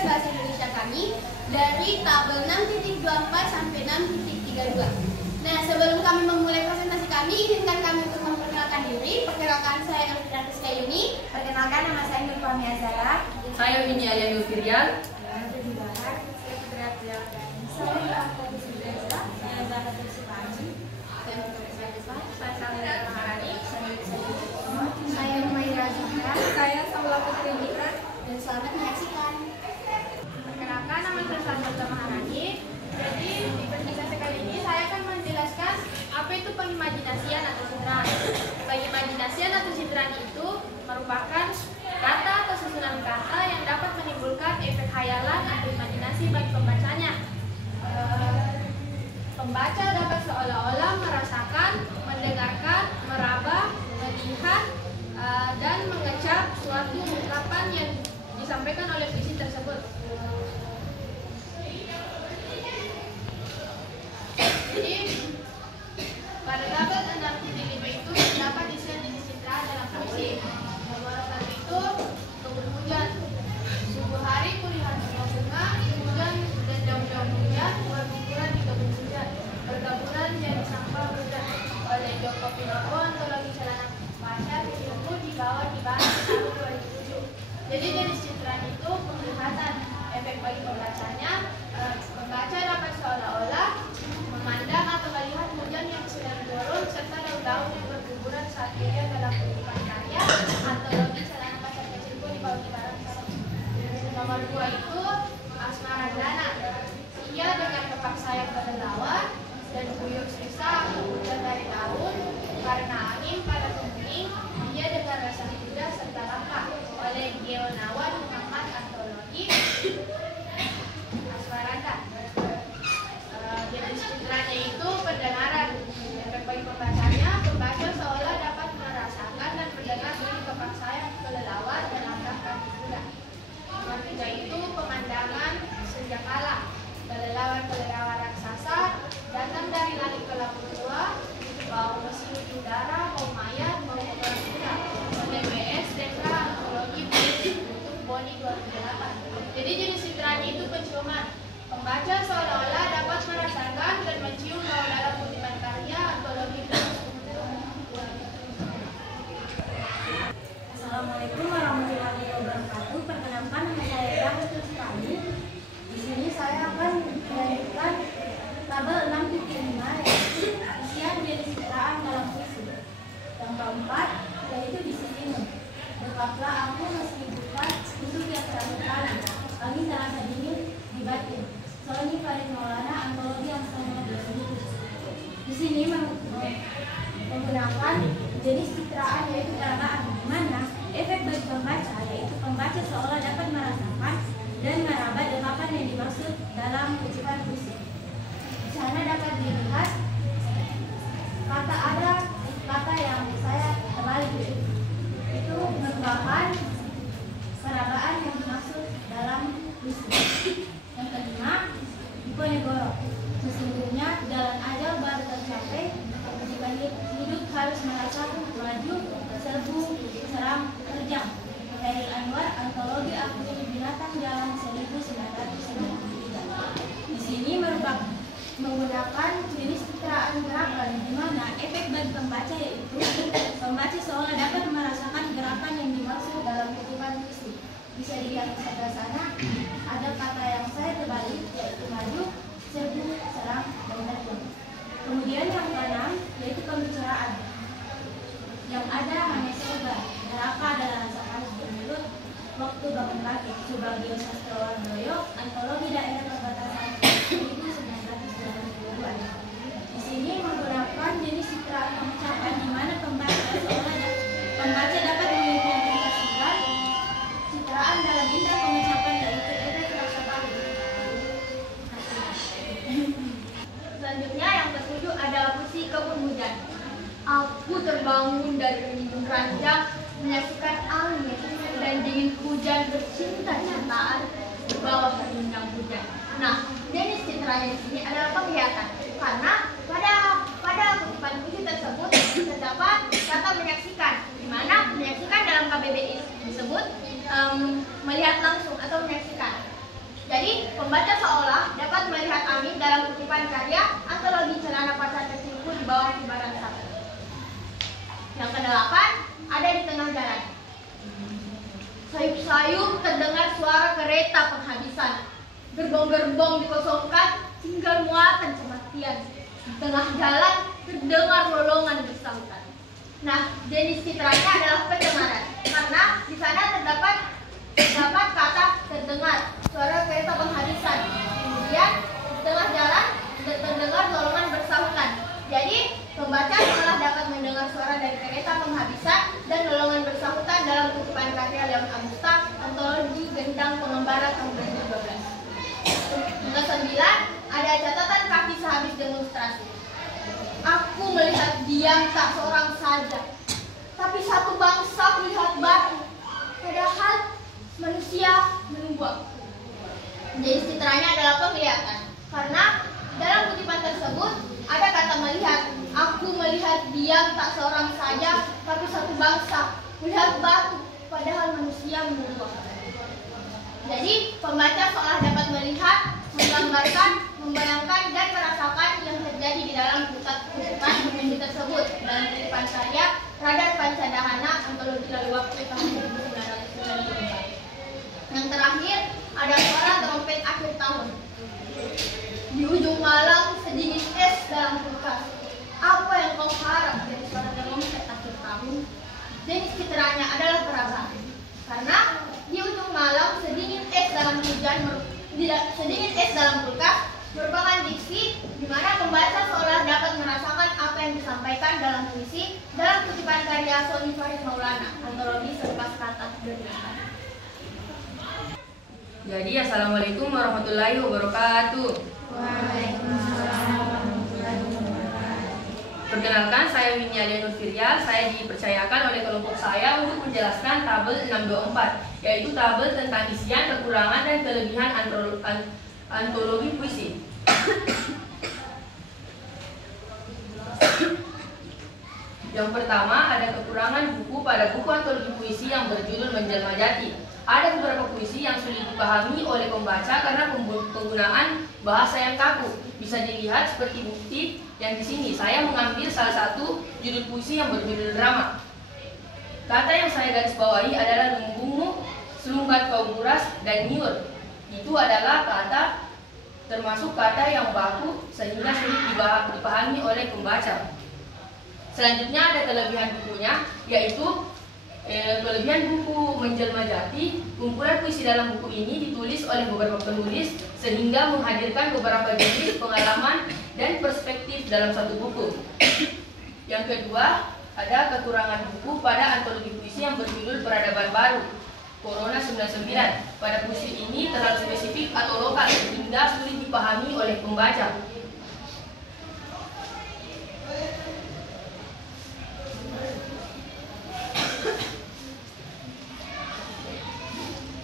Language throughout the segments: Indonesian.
tugas bahasa Indonesia kami dari tabel 6.24 sampai 6.32. Nah, sebelum kami memulai presentasi kami, izinkan kami untuk memperkenalkan diri. Perkenalkan, saya Elvira Rizkyuni. Perkenalkan, nama saya Nur Fahmi Azhara. Saya Winnie Alianu Firjan. Saya Humaira Zahra. Saya Saula Putri Mitra. Dan selamat menyaksikan. Perkenalkan, nama saya Salsa Maharani. Jadi di presentasi kali ini saya akan menjelaskan apa itu pengimajinasian atau citraan. Pengimajinasian atau citraan itu merupakan kata atau susunan kata yang dapat menimbulkan efek khayalan atau imajinasi bagi pembacanya. Pembaca dapat seolah-olah merasakan, mendengarkan, meraba, melihat, dan mengecap suatu ungkapan yang disampaikan oleh puisi tersebut. Jadi, pada tabel 6.5 itu terdapat isian jenis citraan dalam puisi. Nomor 1 itu kebun hujan. Subuh hari kulihat bunga-bunga, hujan dan daun-daun hujan berguguran di kebun hujan. Perkebunan jadi sampah hujan. Oleh Joko Pinurbo, antologi celana baca buku dibawa di Bandung tahun 2007. Jadi jenis citraan itu penglihatan. Efek bagi pembacanya, pembaca dapat seolah-olah memandang atau melihat hujan yang sedang turun serta daun-daun yang berguguran saat ia dalam kehidupan karya antologi celana pacar kecilku di bawah barang. Nomor 2 itu Asmarandana. Ia dengan kepak sayap kelelawar dan guyur sisa hujan dari daun karena angin pada kemuning. Ia dengan rasa muda serta langka. Oleh Geonawan Muhammad, antologi Asmaranda. Jenis citraannya itu pendengaran. Efek bagi pembacanya, pembaca seolah dapat merasakan dan mendengar bunyi kepak sayap kelelawar dan langkah kaki kuda. Nomor 3 itu pemandangan senjakala. Kelelawar-kelelawar raksasa datang dari langit ke laut tua, bau mesin di udara, bau mayat, bau kotoran kuda. Oleh BS Dendra, antologi untuk Boni 2008. Jadi jenis citraannya itu penciuman. Pembaca seolah-olah dapat merasakan dan mencium bau dalam kutipan karya antologi. Assalamualaikum warahmatullahi wabarakatuh. Perkenalkan, nama saya Rahmat Rustami. Di sini saya akan melanjutkan tabel 6.5 yaitu isian jenis citraan dalam puisi. Yang keempat yaitu di sini. Dekatlah aku meski bukan untuk yang terakhir kali. Kami terasa dingin di batin. Sony Farid Maulana, antologi yang sama 2000. Di sini menggunakan jenis citraan yaitu peragaan, di mana efek bagi pembaca yaitu pembaca seolah dapat merasakan dan meraba dekapan yang dimaksud dalam kutipan puisi. Di sana dapat dilihat ada kata yang saya terbalik, itu merupakan perabaan yang dimaksud dalam puisi. Yang kelima, Diponegoro. Sesungguhnya jalan ajal baru tercapai ketika hidup harus merasakan maju, serbu, seram, terjang. Dari Anwar, antologi Akuri Binatang Jalan 1993. Di sini menggunakan jenis citraan gerakan, di mana efek bagi pembaca yaitu pembaca seolah dapat merasakan gerakan yang dimaksud dalam kutipan puisi. Bisa dilihat di sebelah sana ada kata yang saya terbalik yaitu maju, serbu, serang, dan terjang. Kemudian yang keenam yaitu pembicaraan. Yang ada hanya surga, neraka adalah rasa panas di mulut, waktu bangun pagi. Subagio Sastrowardoyo, antologi daerah perbatasan 1992. Di sini menggunakan jenis citraan pengucapan di mana pembaca dapat mengimplementasikan citraan dalam indera pengucapan yaitu efek rasa palu. Selanjutnya yang ketujuh adalah puisi Kebun Hujan. Aku terbangun dari rindu ranjang, menyaksikan angin dan dingin hujan bercinta-cintaan di bawah rindang hujan. Nah, jenis citranya di sini adalah penglihatan, karena pada kutipan puisi tersebut terdapat kata menyaksikan, di mana menyaksikan dalam KBBI disebut melihat langsung atau menyaksikan. Jadi, pembaca seolah dapat melihat angin dalam kutipan karya antologi Celana Pacar Kecilku di bawah kibaran sapi. Yang kedelapan, ada di tengah jalan. Sayup-sayup terdengar suara kereta penghabisan. Gerbong-gerbong dikosongkan, tinggal muatan kematian. Di tengah jalan terdengar lolongan bersahutan. Nah, jenis citranya adalah pendengaran, karena di sana terdapat kata terdengar, suara kereta penghabisan. Kemudian di tengah jalan terdengar lolongan bersahutan. Jadi pembaca seolah dapat mendengar suara dari kereta penghabisan dan lolongan bersahutan dalam kutipan karya Leon Agusta, antologi Gendang Pengembara tahun 2012. Yang ke-9, ada catatan kaki sehabis demonstrasi. Aku melihat diam tak seorang saja, tapi satu bangsa melihat batu, padahal manusia menunggu aku. Jadi citranya adalah penglihatan, karena dalam kutipan tersebut ada kata melihat. Aku melihat diam tak seorang saja, tapi satu bangsa melihat batu, padahal manusia menunggu aku. Jadi pembaca seolah dapat melihat, menggambarkan, membayangkan, dan merasakan yang terjadi di dalam kutipan buku tersebut dalam kutipan karya Radar Pancadahana antologi Lalu Waktu tahun 1994. Yang terakhir ada suara trompet akhir tahun. Di ujung malam sedingin es dalam kulkas. Apa yang kau harap dari suara trompet akhir tahun? Jenis citranya adalah peragaan, karena di ujung malam sedingin es dalam sedingin es dalam kulkas merupakan diksi di mana pembaca seolah dapat merasakan apa yang disampaikan dalam puisi dalam kutipan karya Sony Farid Maulana antologi Selepas Kata Berdasar. Jadi assalamualaikum warahmatullahi wabarakatuh. Waalaikumsalam. Perkenalkan, saya Winia Nurfiryal. Saya dipercayakan oleh kelompok saya untuk menjelaskan tabel 624, yaitu tabel tentang isian, kekurangan, dan kelebihan antologi puisi. Yang pertama, ada kekurangan buku pada buku antologi puisi yang berjudul Menjelma Jati. Ada beberapa puisi yang sulit dipahami oleh pembaca karena penggunaan bahasa yang kaku. Bisa dilihat seperti bukti yang di sini. Saya mengambil salah satu judul puisi yang berjudul Drama. Kata yang saya garis bawahi adalah lumbungmu, selumbat kau nguras, dan nyur. Itu adalah kata termasuk kata yang baku sehingga sulit dipahami oleh pembaca. Selanjutnya ada kelebihan bukunya, yaitu kelebihan buku Menjelma Jati. Kumpulan puisi dalam buku ini ditulis oleh beberapa penulis sehingga menghadirkan beberapa jenis pengalaman dan perspektif dalam satu buku. Yang kedua, ada kekurangan buku pada antologi puisi yang berjudul Peradaban Baru Corona 99. Pada puisi ini terlalu spesifik atau lokal sehingga sulit dipahami oleh pembaca.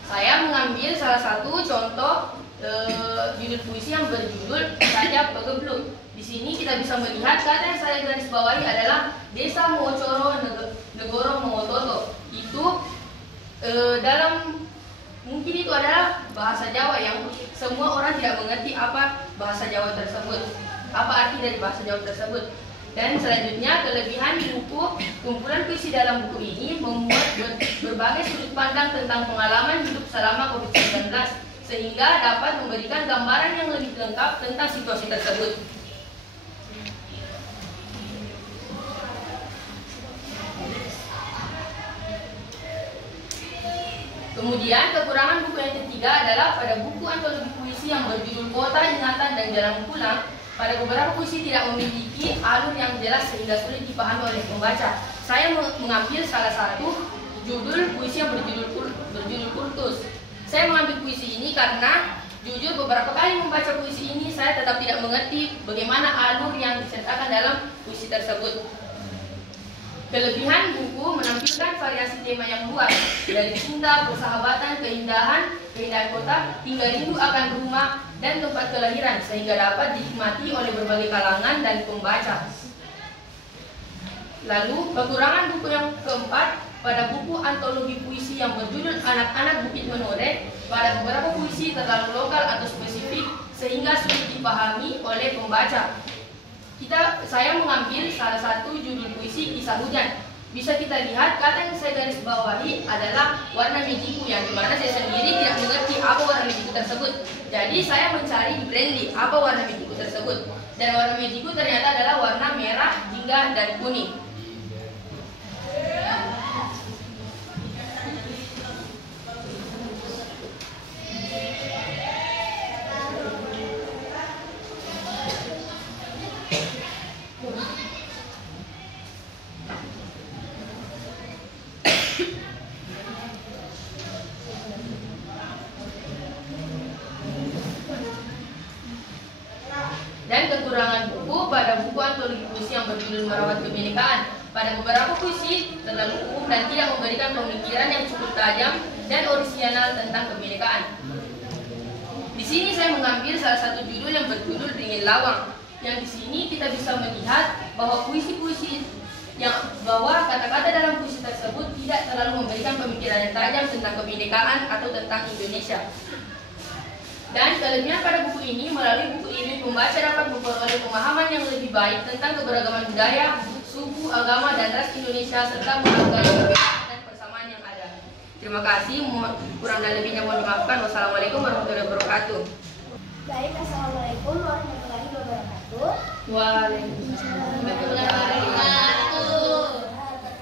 Saya mengambil salah satu contoh judul puisi yang berjudul Sajak Pegebluk. Di sini kita bisa melihat kata yang saya garis bawahi adalah Desa Mocoro Negoro Mototo. Itu dalam mungkin itu adalah bahasa Jawa yang semua orang tidak mengerti apa bahasa Jawa tersebut, apa arti dari bahasa Jawa tersebut. Dan selanjutnya kelebihan buku kumpulan puisi dalam buku ini memuat berbagai sudut pandang tentang pengalaman hidup selama COVID-19 sehingga dapat memberikan gambaran yang lebih lengkap tentang situasi tersebut. Kemudian kekurangan buku yang ketiga adalah pada buku antologi puisi yang berjudul Kota Ingatan dan Jalan Pulang. Pada beberapa puisi tidak memiliki alur yang jelas sehingga sulit dipahami oleh pembaca. Saya mengambil salah satu judul puisi yang berjudul Kultus. Saya mengambil puisi ini karena jujur beberapa kali membaca puisi ini saya tetap tidak mengerti bagaimana alur yang disertakan dalam puisi tersebut. Kelebihan buku menampilkan variasi tema yang luas, dari cinta, persahabatan, keindahan kota, hingga rindu akan rumah dan tempat kelahiran, sehingga dapat dinikmati oleh berbagai kalangan dan pembaca. Lalu, kekurangan buku yang keempat pada buku antologi puisi yang berjudul Anak-anak Bukit Menoreh, Pada beberapa puisi terlalu lokal atau spesifik sehingga sulit dipahami oleh pembaca. Saya mengambil salah satu judul puisi Kisah Hujan. Bisa kita lihat kata yang saya garis bawahi adalah warna mejiku, yang dimana saya sendiri tidak mengerti apa warna mejiku tersebut. Jadi saya mencari di Brandly apa warna mejiku tersebut, dan warna mejiku ternyata adalah warna merah, jingga, dan kuning. Dan kekurangan buku pada buku antologi puisi yang berjudul Merawat Kebinekaan. Pada beberapa puisi terlalu umum dan tidak memberikan pemikiran yang cukup tajam dan orisinal tentang kebinekaan. Di sini saya mengambil salah satu judul yang berjudul Dingin Lawang. Yang di sini kita bisa melihat bahwa bahwa kata-kata dalam puisi tersebut tidak terlalu memberikan pemikiran yang tajam tentang kebinekaan atau tentang Indonesia. Dan kelebihan pada buku ini, melalui buku ini pembaca dapat memperoleh pemahaman yang lebih baik tentang keberagaman budaya, suku, agama, dan ras Indonesia serta menghargai perbedaan dan persamaan yang ada. Terima kasih, kurang dan lebihnya mohon dimaafkan. Wassalamualaikum warahmatullahi wabarakatuh. Baik, assalamualaikum warahmatullahi wabarakatuh. Waalaikumsalam warahmatullahi wabarakatuh.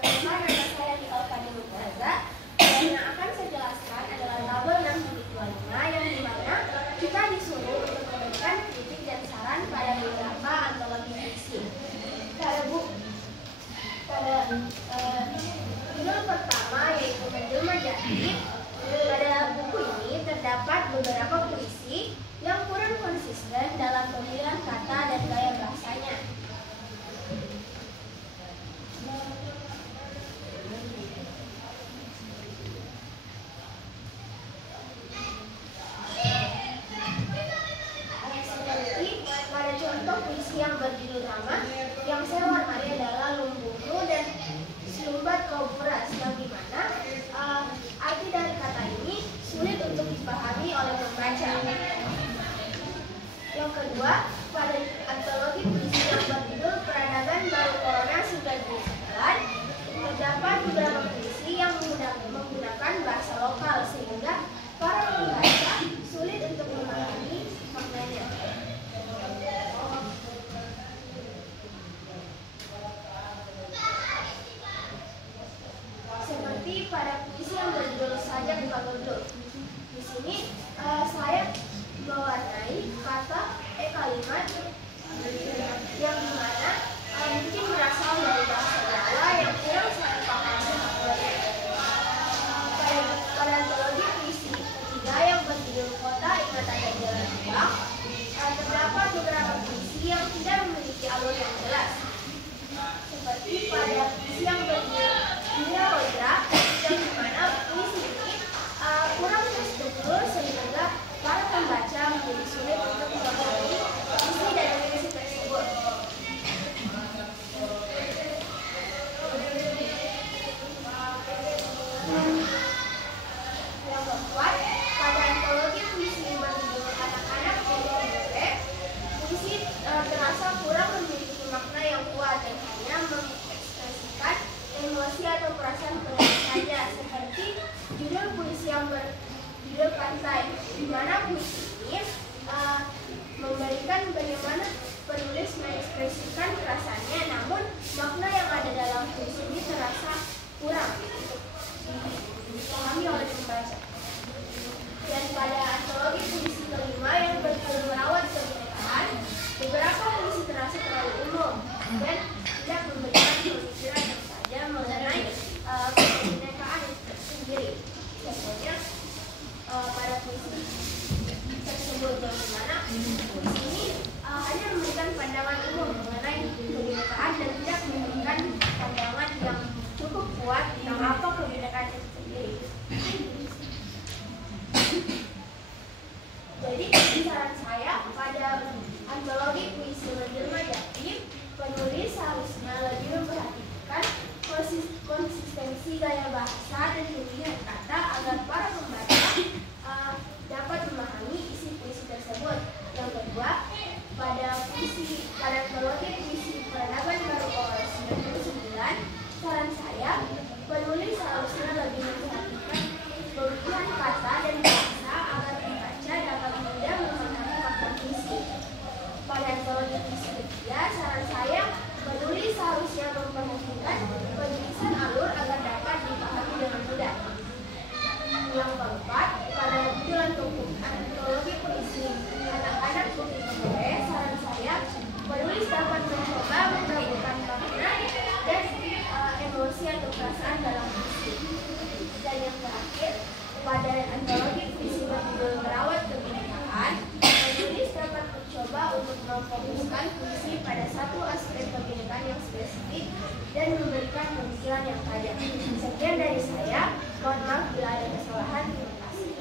Pertama, nama saya Nicole Fadil Muhaza, dan yang akan saya jelaskan adalah tabel 6.25 yang dimana kita disuruh untuk memberikan kritik dan saran pada beberapa antologi puisi. Pada judul pertama yaitu Menjelma Jati, pada buku ini terdapat beberapa puisi yang kurang konsisten dalam pemilihan kata dan gaya bahasanya. Seperti pada contoh puisi yang berjudul Rama, yang saya warnai adalah Lumbunu dan Slumbat Kau Beras, yang dimana arti dari kata ini sulit untuk dipahami oleh pembaca. Yang kedua, pada antologi puisi yang berjudul Peradaban Baru Corona 1999, terdapat beberapa puisi yang menggunakan bahasa lokal sehingga para pembaca sulit untuk memahami maknanya. Seperti pada puisi yang berjudul Sajak Kagodo. Di sini saya mewarnai kata kalimat yang dimana mungkin berasal dari bahasa Jawa yang kurang saya pahami. Pada antologi puisi ketiga yang berjudul Kota Ingatan dan Jalan Pulang, terdapat beberapa puisi yang tidak memiliki alur yang jelas. Seperti pada puisi yang berjudul Dunia Rodra, yang dimana puisi ini kurang terstruktur sehingga para pembaca menjadi sulit untuk memahami isi dari puisi tersebut. Yang keempat, pada antologi puisi berjudul Anak-anak Jadi Gue, puisi terasa kurang memiliki makna yang kuat dan hanya mengekspresikan emosi atau perasaan penulis saja, seperti judul puisi yang berjudul Pantai, di mana puisi ini memberikan bagaimana penulis mengekspresikan perasaannya, namun makna yang ada dalam puisi ini terasa kurang untuk dipahami oleh pembaca. Dan pada antologi puisi kelima yang berjudul Merawat Kebinekaan, beberapa puisi terasa terlalu umum dan tidak memberikan pemikiran yang tajam mengenai kebinekaan itu sendiri. Contohnya pada puisi tersebut, yang dimana puisi ini hanya memberikan pandangan umum mengenai kebinekaan dan tidak memberikan pandangan yang cukup kuat tentang apa pada antologi puisi peradaban baru OS 99, saran saya, penulis seharusnya lebih memperhatikan kebutuhan kata dan bahasa agar pembaca dapat mudah memahami makna puisi. Pada antologi puisi ketiga, saran saya, penulis seharusnya memperhatikan penulisan alur agar dapat dipahami dengan mudah. Yang keempat, pada bulan antologi puisi anak-anak putih Pemulai, saran saya, penulis dapat mencoba menggabungkan makna dan emosi atau perasaan dalam puisi. Dan yang terakhir, pada antologi puisi berjudul Merawat Kebinekaan, penulis dapat mencoba untuk memfokuskan puisi pada satu aspek kebinekaan yang spesifik dan memberikan pemikiran yang tajam. Sekian dari saya. Mohon maaf bila ada kesalahan. Terima kasih.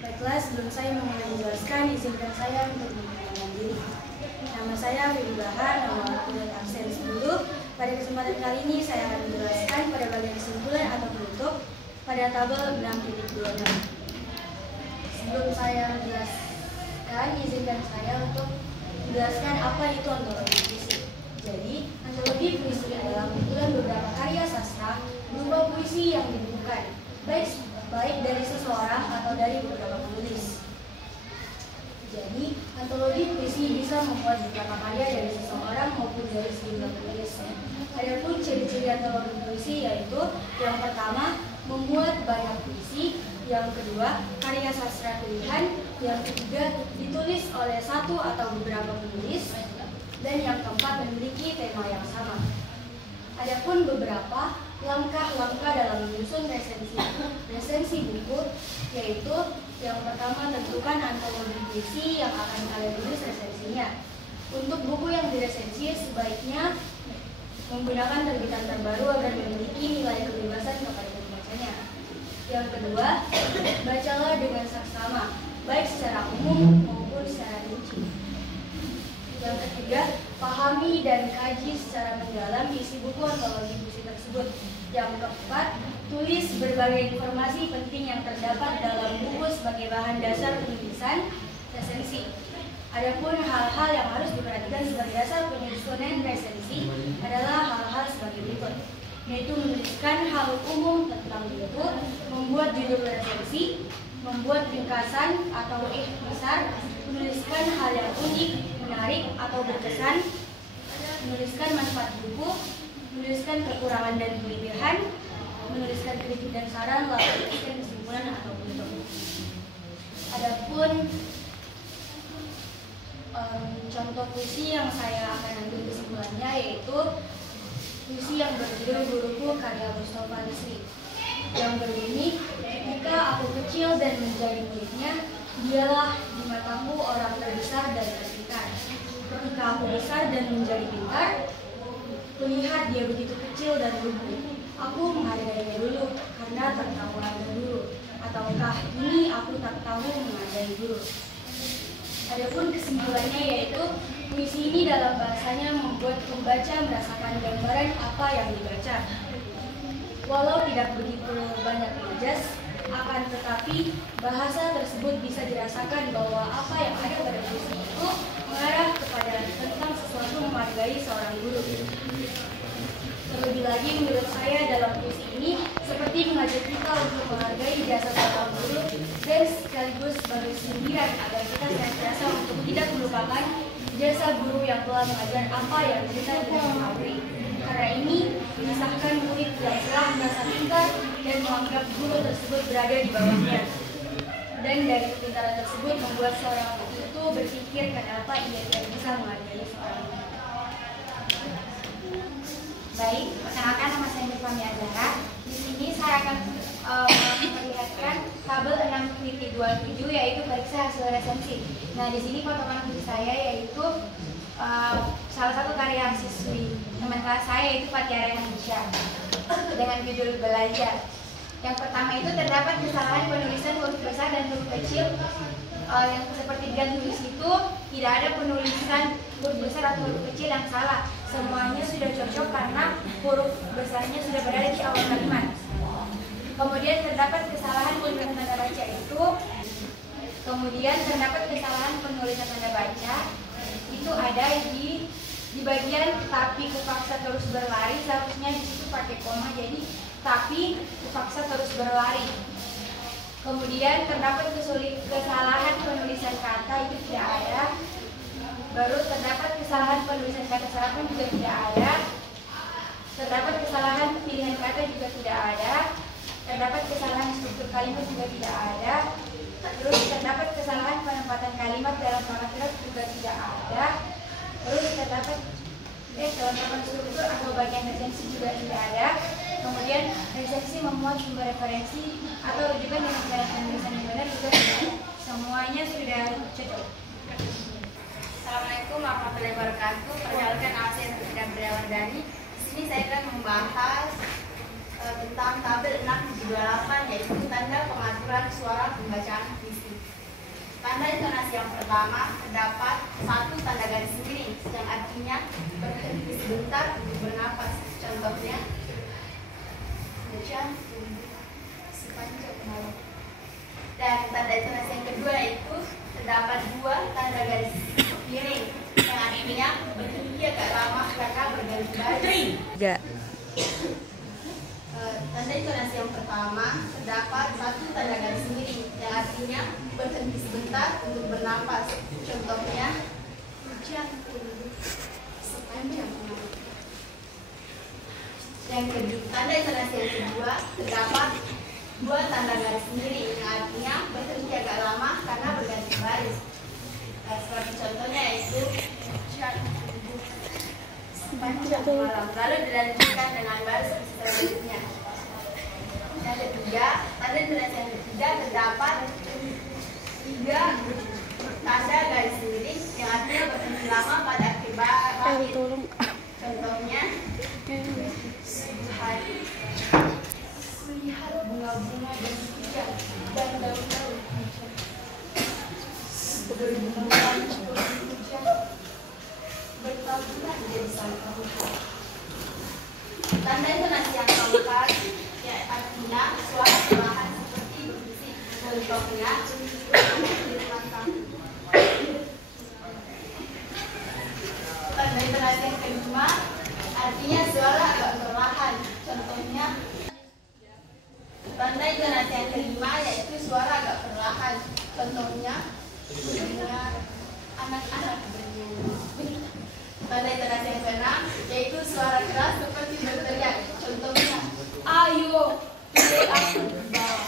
Baiklah, sebelum saya memulai menjelaskan, izinkan saya untuk memperkenalkan diri. Nama saya Wibi Bahar, nomor kuliah absen 10. Pada kesempatan kali ini saya akan menjelaskan pada bagian kesimpulan atau penutup pada tabel 6.26. Sebelum saya menjelaskan, izinkan saya untuk menjelaskan apa itu antologi puisi. Jadi, antologi puisi adalah kumpulan beberapa karya sastra berupa puisi yang dibukukan, baik dari seseorang atau dari beberapa penulis. Jadi, antologi puisi bisa membuat beberapa karya dari seseorang maupun dari sejumlah penulis. Adapun ciri-ciri antologi puisi yaitu yang pertama, membuat banyak puisi, yang kedua, karya sastra pilihan, yang ketiga, ditulis oleh satu atau beberapa penulis, dan yang keempat, memiliki tema yang sama. Adapun beberapa langkah-langkah dalam menyusun resensi buku, yaitu yang pertama, tentukan antologi puisi yang akan kalian tulis resensinya. Untuk buku yang diresensi sebaiknya menggunakan terbitan terbaru agar memiliki nilai kebebasan kepada pembacanya. Yang kedua, bacalah dengan saksama, baik secara umum maupun secara rinci. Yang ketiga, pahami dan kaji secara mendalam isi buku antologi puisi tersebut. Yang keempat, tulis berbagai informasi penting yang terdapat dalam buku sebagai bahan dasar penulisan resensi. Adapun hal-hal yang harus diperhatikan sebagai dasar penyusunan resensi adalah hal-hal sebagai berikut, yaitu menuliskan hal umum tentang buku, membuat judul resensi, membuat ringkasan atau ikhtisar, menuliskan hal yang unik, menarik atau berkesan, menuliskan manfaat buku, menuliskan kekurangan dan kelebihan, menuliskan kritik dan saran, lalu menuliskan kesimpulan atau penutup. Adapun contoh puisi yang saya akan ambil kesimpulannya yaitu puisi yang berjudul Guruku karya Mustafa Nisri, yang berbunyi, ketika aku kecil dan menjadi muridnya, dialah di mataku orang terbesar dan terpintar. Ketika aku besar dan menjadi pintar, kulihat dia begitu kecil dan lugu. Aku menghargainya dulu karena tak tahu ada guru, ataukah kini aku tak tahu menghargai guru. Adapun kesimpulannya yaitu puisi ini dalam bahasanya membuat pembaca merasakan gambaran apa yang dibaca. Walau tidak begitu banyak majas, akan tetapi bahasa tersebut bisa dirasakan bahwa apa yang ada pada puisi itu mengarah kepada tentang sesuatu menghargai seorang guru. Terlebih lagi menurut saya dalam puisi ini seperti mengajak kita untuk menghargai jasa seorang guru dan sekaligus sebagai sindiran agar kita senantiasa untuk tidak melupakan jasa guru yang telah mengajar apa yang kita tidak ketahui. Karena ini menyusahkan murid yang telah merasa pintar dan menganggap guru tersebut berada di bawahnya. Dan dari kepintaran tersebut membuat seorang itu berpikir kenapa ia tidak bisa menghargai seorang guru. Baik, perkenalkan nama saya Nifami Azhara. Di sini saya akan memperlihatkan tabel 6.27 yaitu periksa hasil resensi. Nah, di sini potongan puisi saya yaitu salah satu karya siswi teman kelas saya yaitu Fatia Rehanisha dengan judul Belajar. Yang pertama itu terdapat kesalahan penulisan huruf besar dan huruf kecil. Yang seperti dia tulis itu tidak ada penulisan huruf besar atau huruf kecil yang salah. Semuanya sudah cocok karena huruf besarnya sudah berada di awal kalimat. Kemudian terdapat kesalahan penulisan tanda baca itu. Kemudian terdapat kesalahan penulisan tanda baca. bagian tapi kupaksa terus berlari, seharusnya di situ pakai koma, jadi tapi kupaksa terus berlari. Kemudian terdapat kesalahan penulisan kata, itu tidak ada. Baru terdapat kesalahan penulisan kata serapan juga tidak ada. Terdapat kesalahan pilihan kata juga tidak ada. Terdapat kesalahan struktur kalimat juga tidak ada. Terus terdapat kesalahan penempatan kalimat dalam paragraf juga tidak ada. Terus terdapat kelengkapan struktur atau bagian resensi juga tidak ada. Kemudian resensi memuat sumber referensi atau rujukan dengan cara penulisan yang benar juga tidak ada. Semuanya sudah cocok. Assalamualaikum warahmatullahi wabarakatuh. Perkenalkan, nama saya Fitria Briawardani. Di sini saya akan membahas tentang tabel 6.28, yaitu tanda pengaturan suara pembacaan puisi. Tanda intonasi yang pertama terdapat satu tanda garis miring yang artinya berhenti sebentar untuk bernapas. Contohnya, hujan sepanjang malam. Dan tanda intonasi yang kedua yaitu terdapat dua tanda garis miring yang artinya berhenti agak lama karena berganti baris. Tanda intonasi yang pertama terdapat satu tanda garis miring yang artinya berhenti sebentar untuk bernapas. Contohnya, hujan turun sepanjang malam. Yang kedua, tanda intonasi yang kedua terdapat dua tanda garis miring yang artinya berhenti agak lama karena berganti baris. Seperti contohnya yaitu hujan turun sepanjang malam. Lalu dilanjutkan dengan baris selanjutnya. Yang ketiga, tanda intonasi yang ketiga terdapat tiga tanda garis miring yang artinya berhenti lama pada akhir baris. Contohnya, hari melihat bunga-bunga dan hujan dan daun-daun hujan berbunga hujan bertaburan jadi satu. Tanda intonasi yang keempat ya artinya suara perlahan seperti berbisik. Contohnya, tanda intonasi yang kelima artinya suara agak perlahan. Contohnya, tanda intonasi yang kelima yaitu suara agak perlahan. Contohnya, mendengar anak-anak bernyanyi. Tanda intonasi yang keenam yaitu suara keras seperti berteriak. Contohnya, ayo, pilih aku di bawah.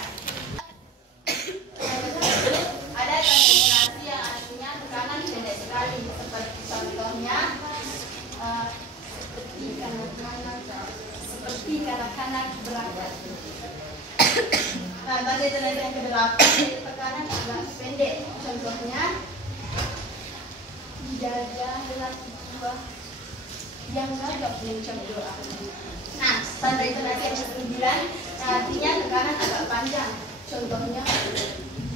Ada tanda intonasi yang artinya tekanan pendek sekali. Seperti contohnya, seperti kanak-kanak berangkat. Nah, tanda intonasi yang kedelapan yaitu tekanan agak pendek. Contohnya, jaga lelaki tua yang agak melincang doa. Nah, tanda intonasi yang ke-9 artinya tekanan agak panjang. Contohnya,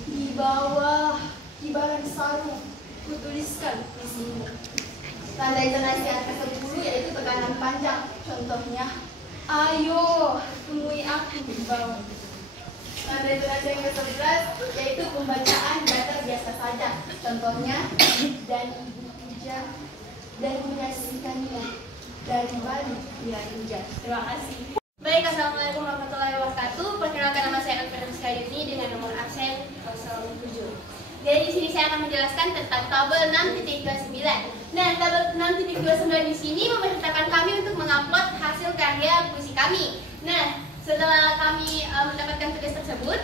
di bawah kibaran sarung kutuliskan puisimu. Tanda intonasi yang ke-10 yaitu tekanan panjang. Contohnya, ayo temui aku di bawah. Tanda intonasi yang ke-11 yaitu pembacaan datar biasa saja. Contohnya, dan ibu hujan dan menyaksikannya dari Bali bila hujan. Terima kasih. Baik, assalamualaikum warahmatullahi wabarakatuh. Perkenalkan, nama saya Alfredo Yuni dengan nomor absen 07. Jadi di sini saya akan menjelaskan tentang tabel 6.29. Nah, tabel 6.29 di sini memerintahkan kami untuk mengupload hasil karya puisi kami. Nah, setelah kami mendapatkan tugas tersebut,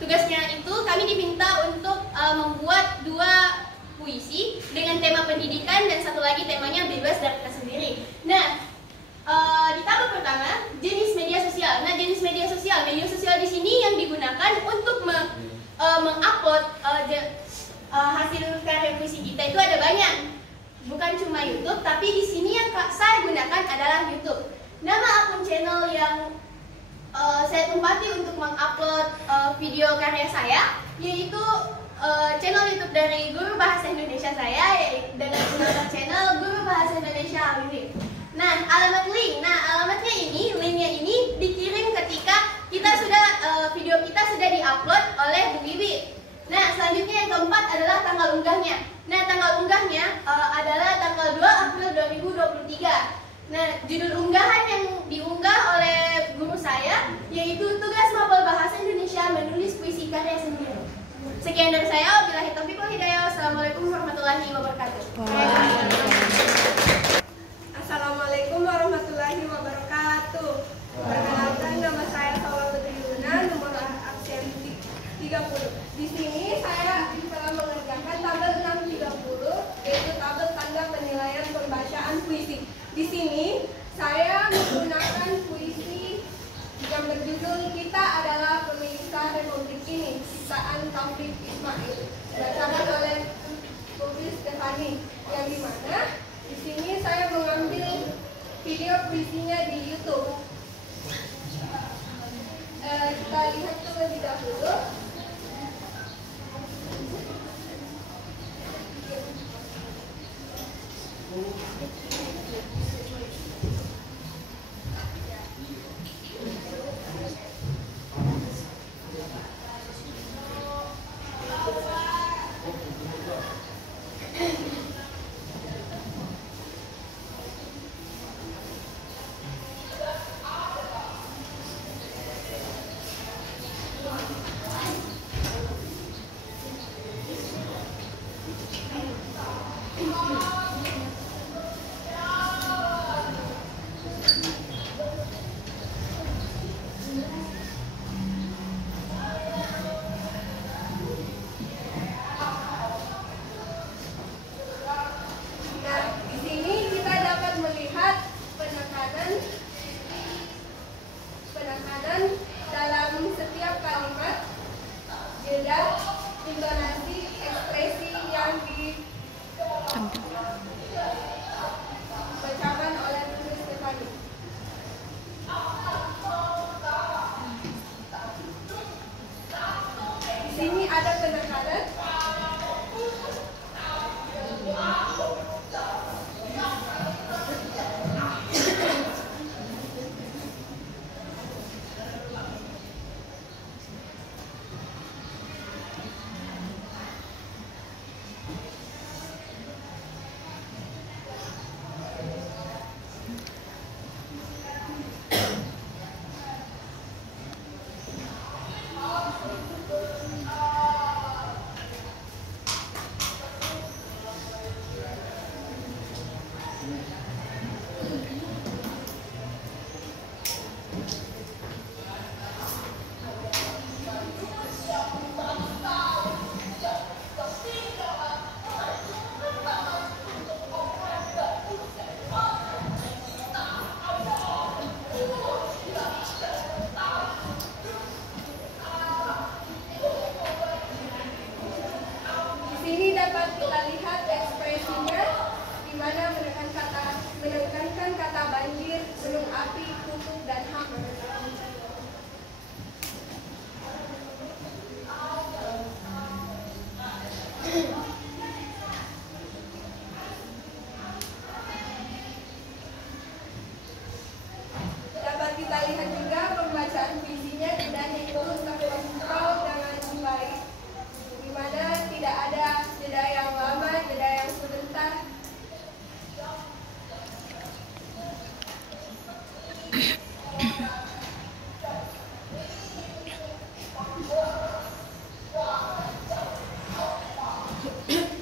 tugasnya itu kami diminta untuk membuat dua puisi dengan tema pendidikan dan satu lagi temanya bebas dari kita sendiri. Nah, di tabel pertama jenis media sosial. Nah, jenis media sosial di sini yang digunakan untuk mengupload hasil karya puisi kita itu ada banyak. Bukan cuma YouTube, tapi di sini yang saya gunakan adalah YouTube. Nama akun channel yang saya tempati untuk mengupload video karya saya yaitu channel YouTube dari Guru Bahasa Indonesia saya, yaitu dengan nama channel Guru Bahasa Indonesia Wiwi. Nah, alamatnya linknya ini dikirim ketika video kita sudah diupload oleh Bu Wiwi. Nah, selanjutnya yang keempat adalah tanggal unggahnya. Nah, tanggal unggahnya adalah 2023. Nah, judul unggahan yang diunggah oleh guru saya yaitu tugas mapel bahasa Indonesia menulis puisi karya sendiri. Sekian dari saya, wabillahi taufiq wal hidayah. Wassalamualaikum warahmatullahi wabarakatuh. Assalamualaikum warahmatullahi wabarakatuh. Perkenalkan, nama saya Salwa Putri Luna, nomor absen 30. Di sini saya telah mengerjakan tabel 630, yaitu tabel tanda penilaian pembacaan puisi. Di sini saya menggunakan puisi yang berjudul Kita Adalah Pemirsa Republik Ini, ciptaan Taufik Ismail, dibacakan oleh Putri Stefani, yang dimana di sini saya mengambil video puisinya di YouTube. Kita lihat terlebih dahulu. Intonasi, ekspresi yang dibacakan oleh Putri Stefani. Di sini ada penekanan. Dapat kita lihat ekspresinya, di mana menekankan kata banjir, gunung api, kutub, dan hammer. Dapat kita lihat juga pembacaan puisinya tidak ikut terkontrol dengan baik, di mana tidak ada jeda yang lama, jeda yang sebentar.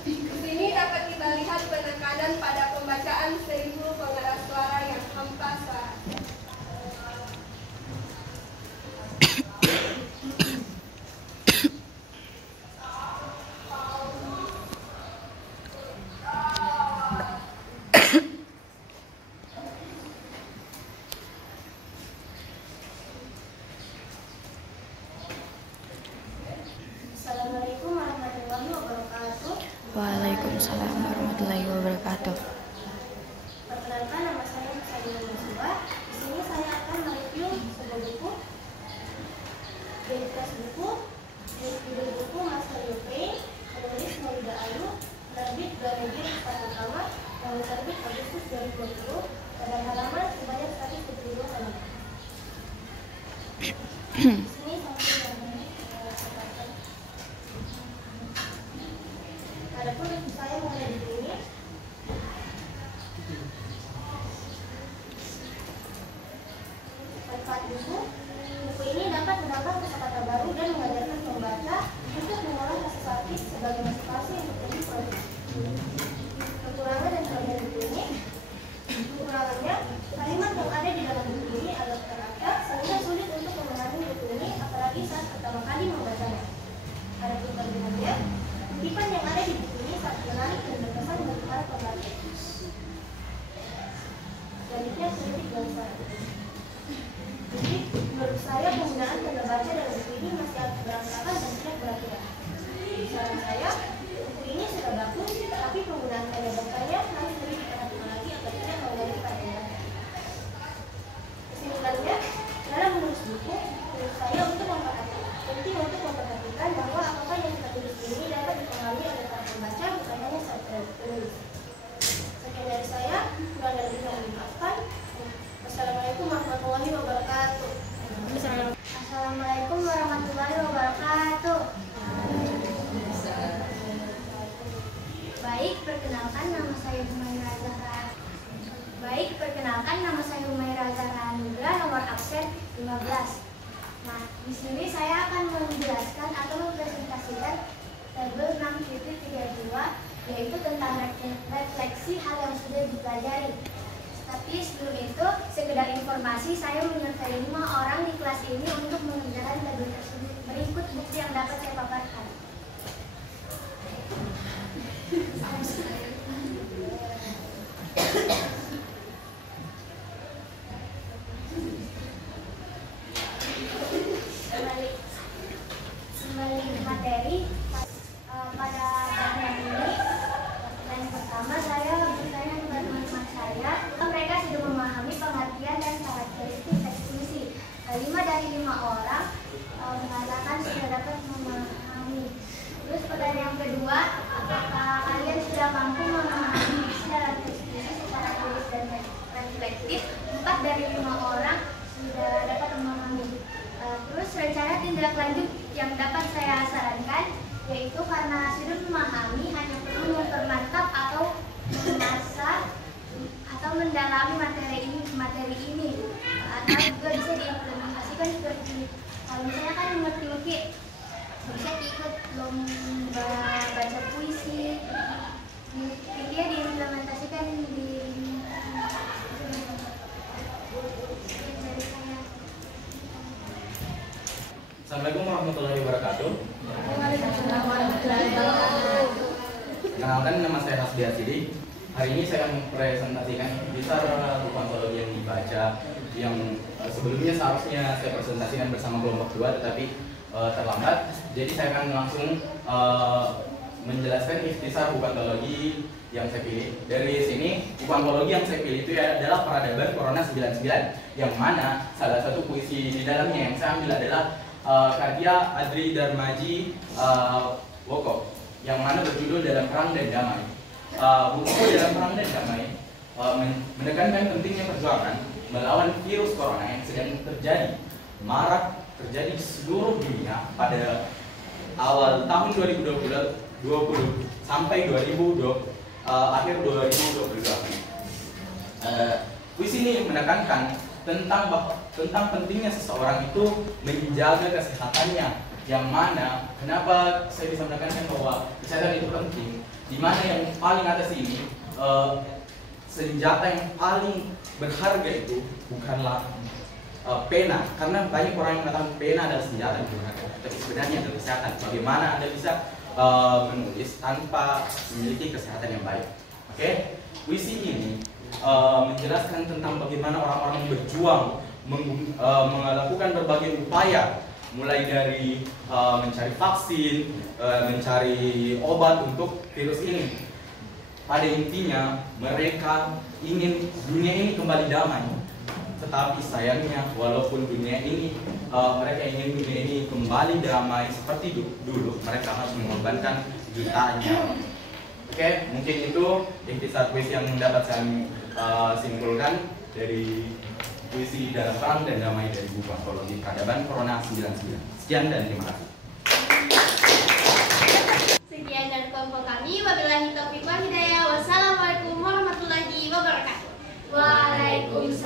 Di sini dapat kita lihat penekanan pada pembacaan seribu pengeras suara yang hampa suara. Assalamualaikum warahmatullahi wabarakatuh. Waalaikumsalam warahmatullahi wabarakatuh. Perkenalkan, nama saya Sadina Nasuba. Di sini saya akan mereview sebuah buku. Identitas buku, judul buku Master Yope, penulis Maulida Ayu, penerbit Gramedia Pustaka Utama, yang terbit Agustus 2020, pada halaman sebanyak 172 halaman. Di sini sampai adapun saya mengenai buku ini, perkenalkan nama saya Humaira Zahra. Perkenalkan nama saya Humaira Zahra Nugra, nomor absen 15. Nah, di sini saya akan menjelaskan atau mempresentasikan tabel 6.32, yaitu tentang refleksi hal yang sudah dipelajari. Tapi sebelum itu, sekedar informasi, saya menyertai 5 orang di kelas ini untuk mengerjakan tabel tersebut. Berikut bukti yang dapat saya paparkan. Kembali materi pada bagian ini, yang pertama saya bertanya kepada teman-teman saya, mereka sudah memahami pengertian dan karakteristik eksekusi. 5 dari 5 orang mengatakan sudah dapat memahami. Terus pertanyaan kedua, apakah kalian sudah mampu memahami secara eksekusi secara tulis dan reflektif? 4 dari 5 orang sudah dapat memahami. Terus rencana tindak lanjut yang dapat saya sarankan, yaitu karena sudah memahami hanya perlu mempermantap atau mengasah atau mendalami materi ini atau juga bisa diimplementasikan seperti kalau misalnya kan mengerti bisa ikut lomba baca puisi, dia diimplementasikan di Assalamualaikum warahmatullahi wabarakatuh. Kenalkan, nama saya Hasbi Asidi. Hari ini saya akan mempresentasikan besar buku antologi yang dibaca yang sebelumnya seharusnya saya presentasikan bersama kelompok 2 tetapi terlambat. Jadi saya akan langsung menjelaskan ikhtisar buku antologi yang saya pilih. Dari sini buku antologi yang saya pilih itu adalah Peradaban Corona 99, yang mana salah satu puisi di dalamnya yang saya ambil adalah karya Adri Darmaji Woko, yang mana berjudul Dalam Perang dan Damai. Buku Dalam Perang dan Damai menekankan pentingnya perjuangan melawan virus corona yang sedang marak terjadi di seluruh dunia pada awal tahun 2020 sampai akhir 2022. Puisi ini menekankan tentang pentingnya seseorang itu menjaga kesehatannya, yang mana kenapa saya bisa menekankan bahwa kesehatan itu penting, di mana yang paling atas ini senjata yang paling berharga itu bukanlah pena, karena banyak orang yang mengatakan pena adalah senjata yang berharga, tapi sebenarnya adalah kesehatan. Bagaimana Anda bisa menulis tanpa memiliki kesehatan yang baik? Oke, puisi ini menjelaskan tentang bagaimana orang-orang berjuang melakukan berbagai upaya, mulai dari mencari vaksin, mencari obat untuk virus ini. Pada intinya mereka ingin dunia ini kembali damai, tetapi sayangnya walaupun dunia ini mereka ingin dunia ini kembali damai seperti dulu, mereka harus mengorbankan jutaan nyawa. Oke, mungkin itu ikhtisar puisi yang dapat saya simpulkan dari puisi Dalam Perang dan Damai dari buku antologi Peradaban Corona 99. Sekian dan terima kasih. Sekian dari kelompok kami. Wabillahi taufiq wal hidayah. Wassalamualaikum warahmatullahi wabarakatuh. Waalaikumsalam.